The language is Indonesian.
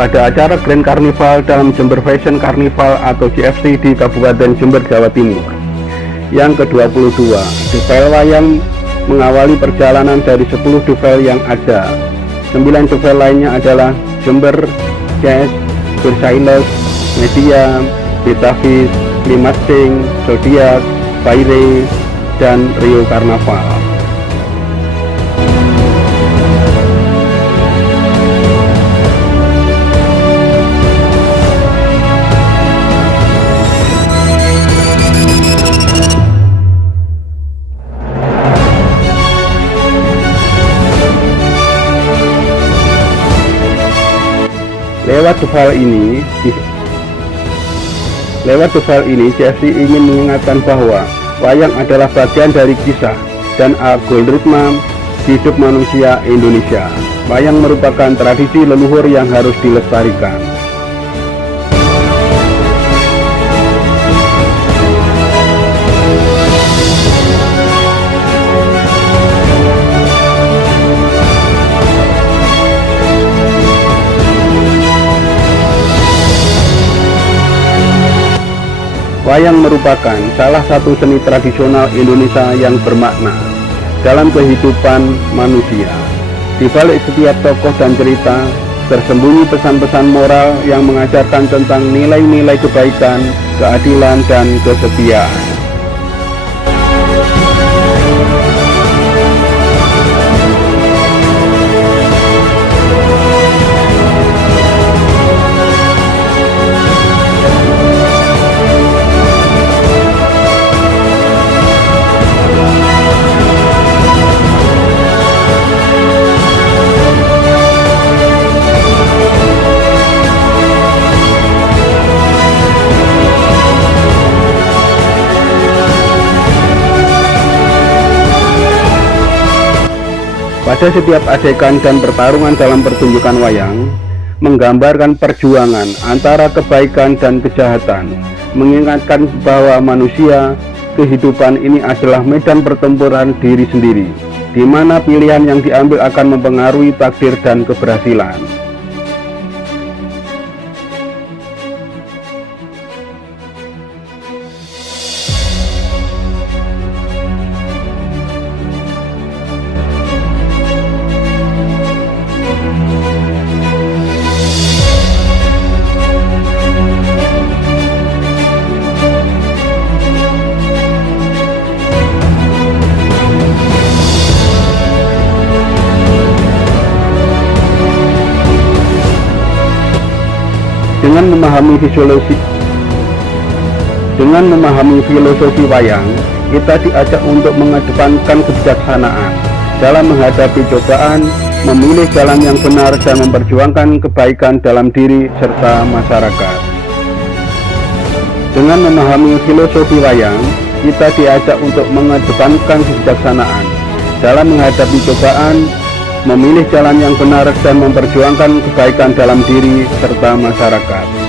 pada acara Grand Carnival dalam Jember Fashion Carnival atau JFC di Kabupaten Jember, Jawa Timur. Yang ke-22, detail wayang mengawali perjalanan dari 10 detail yang ada. 9 detail lainnya adalah Jember, Jazz, Versailles, Media, Betavis, Limasting, Zodiac, Baire, dan Rio Karnaval. Lewat tuval ini, JFC ingin mengingatkan bahwa wayang adalah bagian dari kisah dan algoritma hidup manusia Indonesia. Wayang merupakan tradisi leluhur yang harus dilestarikan. Wayang merupakan salah satu seni tradisional Indonesia yang bermakna dalam kehidupan manusia. Di balik setiap tokoh dan cerita, tersembunyi pesan-pesan moral yang mengajarkan tentang nilai-nilai kebaikan, keadilan, dan kesetiaan. Pada setiap adegan dan pertarungan dalam pertunjukan wayang, menggambarkan perjuangan antara kebaikan dan kejahatan, mengingatkan bahwa manusia, kehidupan ini adalah medan pertempuran diri sendiri, di mana pilihan yang diambil akan mempengaruhi takdir dan keberhasilan. Dengan memahami filosofi wayang, kita diajak untuk mengedepankan kebijaksanaan dalam menghadapi cobaan, memilih jalan yang benar, dan memperjuangkan kebaikan dalam diri serta masyarakat. Dengan memahami filosofi wayang, kita diajak untuk mengedepankan kebijaksanaan dalam menghadapi cobaan, memilih jalan yang benar, dan memperjuangkan kebaikan dalam diri serta masyarakat.